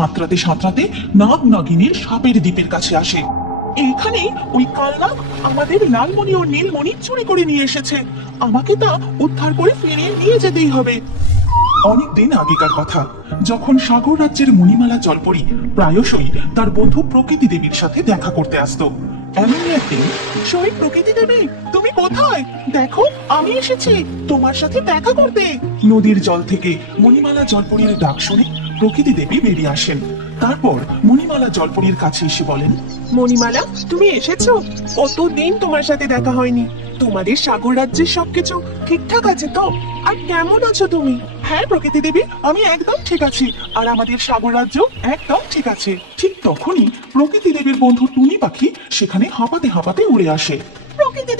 সাঁতরাতে সাঁতরাতে নাগ নাগিনীর সাপের দ্বীপের কাছে আসে। এইখানেই ওই কালনাগ আমাদের লালমণি ও নীলমণি চুরি করে নিয়ে এসেছে। আমাকে তা উদ্ধার করে ফিরিয়ে নিয়ে যেতেই হবে। অনেকদিন আগেকার কথা, যখন সাগর রাজ্যের মণিমালা জলপরি প্রায়শই তার বন্ধু প্রকৃতি দেবীর সাথে দেখা করতে আসতো। এমনই একদিন, সই প্রকৃতি দেবী, তুমি কোথায়? দেখো, আমি এসেছি তোমার সাথে দেখা করতে। নদীর জল থেকে মণিমালা জলপরীর ডাক শুনে প্রকৃতি দেবী বেরিয়ে আসেন। তারপর মণিমালা জলপরীর কাছে এসে বলেন, মণিমালা, তুমি এসেছো? কতদিন তোমার সাথে দেখা হয়নি। তোমাদের সাগর রাজ্যের সবকিছু ঠিকঠাক আছে তো? আর কেমন আছো তুমি? হ্যাঁ প্রকৃতি দেবী, আমি একদম ঠিক আছি, আর আমাদের সাগর রাজ্য একদম ঠিক আছে। ঠিক তখনই প্রকৃতি দেবীর বন্ধু টুনি পাখি সেখানে হাঁপাতে হাঁপাতে উড়ে আসে। প্রকৃতি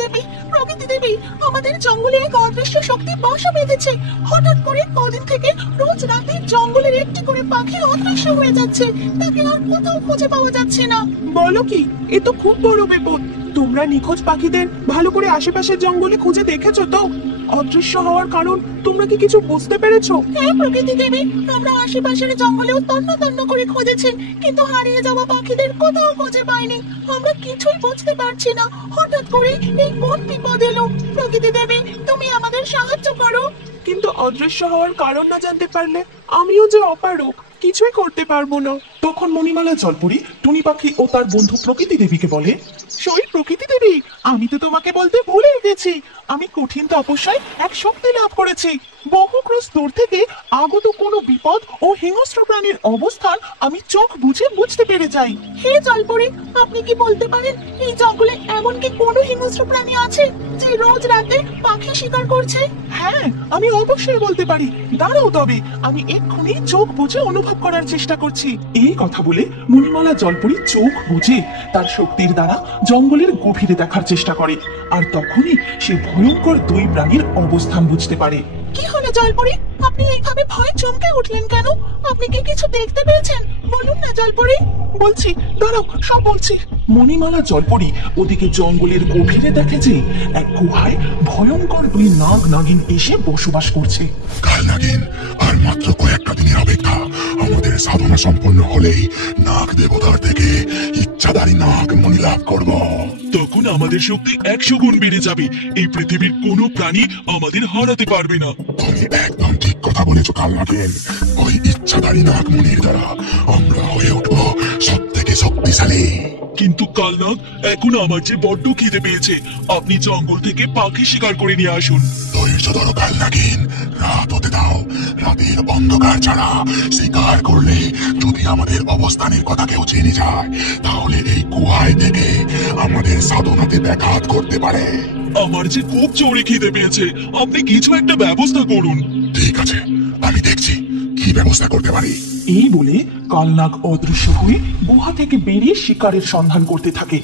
দেবী, আমাদের জঙ্গলে এক অদৃশ্য শক্তি বাসা বেঁধেছে। হঠাৎ করে কদিন থেকে রোজ রাতে জঙ্গলের একটি করে পাখি অদৃশ্য হয়ে যাচ্ছে। তাকে আর কোথাও খুঁজে পাওয়া যাচ্ছে না। বলো কি? এ তো খুব বড় বিপদ। তোমরা নিখোঁজ পাখিদের ভালো করে আশেপাশের জঙ্গলে খুঁজে দেখেছো তো? অদৃশ্য হওয়ার কারণ তোমরা কি কিছু বুঝতে পেরেছো? হ্যাঁ প্রকৃতি দেবী, আমরা আশেপাশের জঙ্গলেও তন্ন তন্ন করে খুঁজেছি, কিন্তু হারিয়ে যাওয়া পাখিদের কোথাও খুঁজে পাইনি। আমরা কিছুই বুঝতে পারছি না হঠাৎ করে এই কোন বিপদ এলো। প্রকৃতি দেবী, তুমি আমাদের সাহায্য করো। কিন্তু অদৃশ্য হওয়ার কারণ না জানতে পারলে আমিও যে অপারক, কিছুই করতে পারবো না। তখন মণিমালা জলপরি টুনি পাখি ও তার বন্ধু প্রকৃতি দেবীকে বলে, সই প্রকৃতি দেবী, আমি তো তোমাকে বলতে ভুলে গেছি। আমি কঠিন তপস্যায় এক শক্তি লাভ করেছি। বহু ক্রোশ দূর থেকে আগত কোনো বিপদ ও হিংস্র প্রাণীর অবস্থান আমি চোখ বুঝে বুঝতে পেরে যাই। হে জলপরি, আপনি কি বলতে পারেন এই জঙ্গলে এমন কি কোনো হিংস্র প্রাণী আছে যে রোজ রাতে পাখি শিকার করছে? হ্যাঁ, আমি অবশ্যই বলতে পারি। দাঁড়াও, তবে আমি এক্ষুনি চোখ বুঝে অনুভব করার চেষ্টা করছি। এই কথা বলে মণিমালা জলপরি চোখ বুঝে তার শক্তির দ্বারা জঙ্গলের গভীরে দেখার চেষ্টা করে, আর তখনই সে ভয়ঙ্কর দুই প্রাণীর অবস্থান বুঝতে পারে। কি হলো জলপরি, আপনি এইভাবে ভয়ে চমকে উঠলেন কেন? আপনি কি কিছু দেখতে পেয়েছেন? বলুন না জলপরি। বলছি, দাঁড়াও, সব বলছি। মণিমালা জলপরি ওদিকে জঙ্গলের গভীরে দেখে যে এক গুহায় ভয়ঙ্কর দুই নাগ নাগিন এসে বসবাস করছে। কাল নাগিন, আর মাত্র কয়েকটা দিনের অপেক্ষা। আমাদের সাধনা সম্পন্ন হলেই নাগ দেবতার থেকে ইচ্ছাধারী নাগ মণি লাভ করব। তখন আমাদের শক্তি 100 গুণ বেড়ে যাবে। এই পৃথিবীর কোনো প্রাণী আমাদের হারাতে পারবে না। তুমি একদম ঠিক কথা বলেছো কাল নাগিন। ওই ইচ্ছাধারী নাগ মণির দ্বারা আমরা হয়ে উঠব সব থেকে শক্তিশালী। কিন্তু কালনাগ, এখন আমার যে বড্ড খিদে পেয়েছে। আপনি জঙ্গল থেকে পাখি শিকার করে নিয়ে আসুন। ধৈর্য ধরো কাল নাগিন, রাত হতে দাও। রাতের অন্ধকার ছাড়া শিকার করলে যদি আমাদের অবস্থানের কথা কেউ জেনে যায়, তাহলে এই গুহায় থেকে আমাদের সাধনাতে ব্যাঘাত করতে পারে। আমার যে খুব জোরে খিদে পেয়েছে, আপনি কিছু একটা ব্যবস্থা করুন। ঠিক আছে, আমি দেখছি কি ব্যবস্থা করতে পারি। এই বলে কালনাগ অদৃশ্য হয়ে গুহা থেকে বেরিয়ে শিকারের সন্ধান করতে থাকে।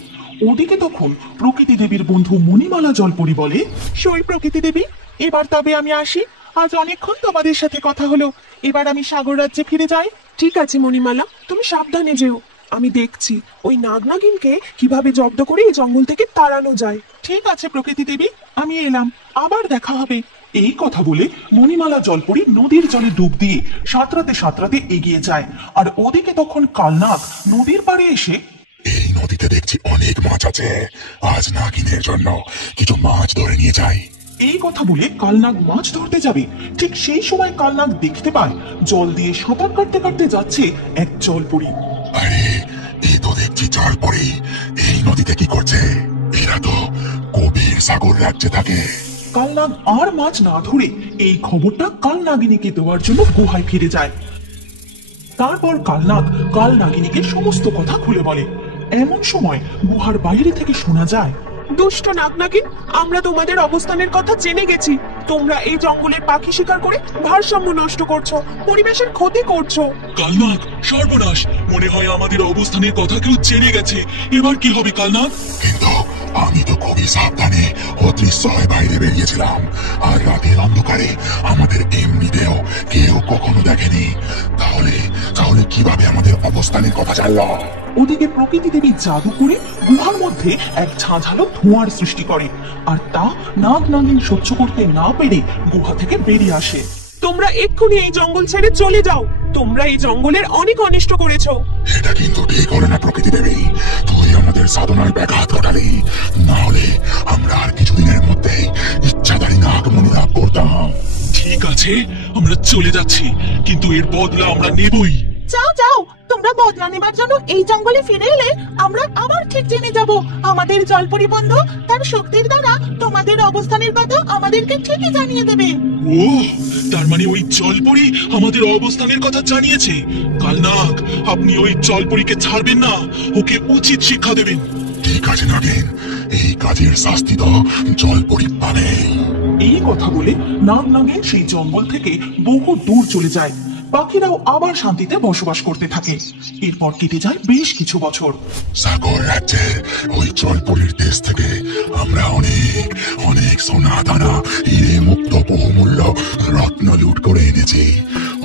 ওদিকে তখন প্রকৃতি দেবীর বন্ধু মণিমালা জলপরি বলে, সই প্রকৃতি দেবী, এবার তবে আমি আসি। আজ অনেকক্ষণ তোমাদের সাথে কথা হলো, এবার আমি সাগর রাজ্যে ফিরে যাই। ঠিক আছে মণিমালা, তুমি সাবধানে যেও। আমি দেখছি ওই নাগনাগিনকে কিভাবে জব্দ করে এই জঙ্গল থেকে তাড়ানো যায়। ঠিক আছে প্রকৃতি দেবী, আমি এলাম, আবার দেখা হবে। এই কথা বলে মণিমালা জলপরি নদীর জলে ডুব দিয়ে সাঁতরাতে সাঁতরাতে এগিয়ে যায়। আর ওদিকে তখন কালনাগ নদীর পাড়ে এসে, এই নদীতে দেখছি অনেক মাছ আছে। আজ নাগিনের জন্য কিছু মাছ ধরে নিয়ে যাই। এই কথা বলে কালনাগ মাছ ধরতে যাবে। ঠিক সেই সময় কালনাগ দেখতে পায় জল দিয়ে সাঁতার কাটতে কাটতে যাচ্ছে এক জলপরি। আরে, এই তো দেখছি জলপরি এই নদীতে কি করছে? এরা তো গভীর সাগর রাজ্যে থাকে। কালনাগ আর মাছ না ধরে এই খবরটা কালনাগিনীকে দেওয়ার জন্য গুহায় ফিরে যায়। তারপর কালনাগ কালনাগিনীকে সমস্ত কথা খুলে বলে। এমন সময় গুহার বাইরে থেকে শোনা যায়, দুষ্ট নাগনাগিন, আমরা তোমাদের অবস্থানের কথা জেনে গেছি। তোমরা এই জঙ্গলে পাখি শিকার করে ভারসাম্য নষ্ট করছো, পরিবেশের ক্ষতি করছো। কালনাগ, সর্বনাশ! মনে হয় আমাদের অবস্থানের কথা কেউ জেনে গেছে। এবার কি হবে কালনাগ? কিন্তু আমি তো খুবই সাবধানে অদৃশ্য হয়ে বাইরে বেরিয়েছিলাম, আর রাতের অন্ধকারে আমাদের এমনিতেও কেউ কখনো দেখেনি। তাহলে তাহলে কিভাবে আমাদের অবস্থানের কথা জানলো? ওদিকে প্রকৃতি দেবী জাদু করে গুহার মধ্যে এক ঝাঁঝালো ধোঁয়ার সৃষ্টি করে, আর তা নাগ নাগিন সহ্য করতে না পেরে গুহা থেকে বেরিয়ে আসে। তোমরা এক্ষুনি এই জঙ্গল ছেড়ে চলে যাও। তোমরা এই জঙ্গলের অনেক অনিষ্ট করেছো। এটা কিন্তু ঠিক হলো না প্রকৃতি দেবী, তুই আমাদের সাধনায় ব্যাঘাত ঘটালি। না হলে আমরা আর কিছুদিনের মধ্যেই ইচ্ছাধারী নাগমণি লাভ করতাম। ঠিক আছে, আমরা চলে যাচ্ছি, কিন্তু এর বদলা আমরা নেবই। যাও যাও, তোমরা বদলা নেবার জন্য এই জঙ্গলে ফিরে এলে আমরা আবার ঠিক জেনে যাব। আমাদের জলপরি বন্ধু তার শক্তির দ্বারা তোমাদের অবস্থানের কথা আমাদেরকে ঠিকই জানিয়ে দেবে। ও, তার মানে ওই জলপরি আমাদের অবস্থানের কথা জানিয়েছে। কালনাগ, আপনি ওই জলপরিকে ছাড়বেন না, ওকে উচিত শিক্ষা দেবেন। ঠিক আছে নাগিন, এই কাজের শাস্তি তো জলপরি পাবে। এই কথা বলে নাগনাগিন সেই জঙ্গল থেকে বহু দূর চলে যায়। পাখিরাও আবার শান্তিতে বসবাস করতে থাকে। এরপর কেটে যায় বেশ কিছু বছর। সাগর রাজ্যের ওই জলপরির দেশ থেকে আমরা অনেক অনেক সোনা দানা হিরে মুক্ত বহুমূল্য রত্ন লুট করে এনেছি।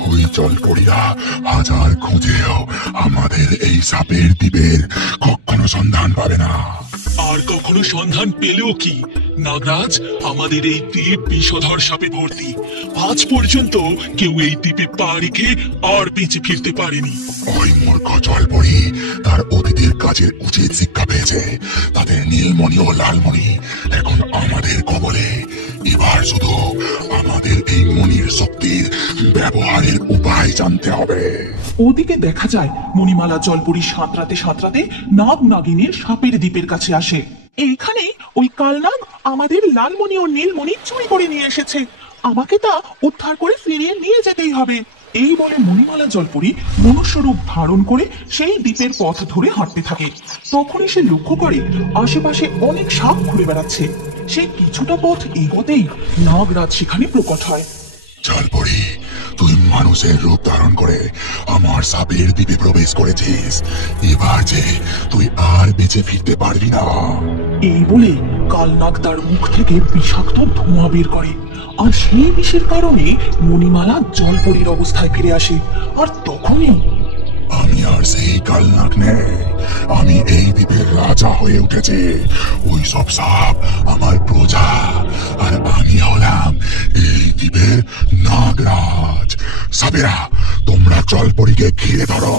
ওই জলপরীরা হাজার খুঁজেও আমাদের এই সাপের দ্বীপের কখনো সন্ধান পাবে না। আর কখনো সন্ধান পেলেও কি নাগরাজ, আমাদের এই দ্বীপ বিষধর সাপে ভর্তি। আজ পর্যন্ত কেউ এই দ্বীপে পা রেখে আর বেঁচে ফিরতে পারেনি। ওই মূর্খ জলপরি তার অতীতের কাজের উচিত শিক্ষা পেয়েছে। তাদের নীলমণি ও লালমণি এখন আমাদের কবলে। এবার শুধু আমাদের এই মণির শক্তির ব্যবহারের উপায় জানতে হবে। ওদিকে দেখা যায় মণিমালা জলপুরি সাঁতরাতে সাঁতরাতে নাগনাগিনীর সাপের দ্বীপের কাছে আসে। এইখানেই ওই কালনাগ আমাদের লালমণি ও নীলমণি চুরি করে নিয়ে এসেছে। আমাকে তা উদ্ধার করে ফিরিয়ে নিয়ে যেতেই হবে। এই বলে মণিমালা জলপুরি মনুষ্যরূপ ধারণ করে সেই দ্বীপের পথ ধরে হাঁটতে থাকে। তখনই সে লক্ষ্য করে আশেপাশে অনেক সাপ ঘুরে বেড়াচ্ছে। সে কিছুটা পথ এগোতেই নাগরাজ সেখানে প্রকট হয়। জলপরি, তুই মানুষের রূপ ধারণ করে আমার সাপের দ্বীপে প্রবেশ করেছিস। এবার যে তুই আর বেঁচে ফিরতে পারবি না। এই বলে কালনাগ তার মুখ থেকে বিষাক্ত ধোঁয়া বের করে। আর সেই বিষের কারণে মণিমালা জলপরীর অবস্থায় ফিরে আসে। আর তখনই আমি আর সেই কালনাগ নেই, আমি এই দ্বীপের রাজা হয়ে উঠেছি। ওই সব সাপ আমার প্রজা, আর আমি হলাম এই দ্বীপের নাগরাজ। সাপেরা, তোমরা জলপরীকে ঘিরে ধরো।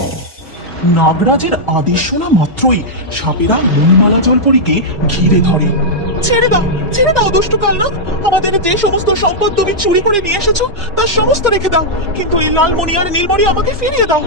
নাগরাজের আদেশ শোনা মাত্রই সাপেরা মণিমালা জলপরীকে ঘিরে ধরে। ছেড়ে দাও দুষ্টু কালনাগ, আমাদের যে সমস্ত সম্পদ তুমি চুরি করে নিয়ে এসেছো তার সমস্ত রেখে দাও, কিন্তু এই লালমণি আর নীলমণি আমাকে ফিরিয়ে দাও।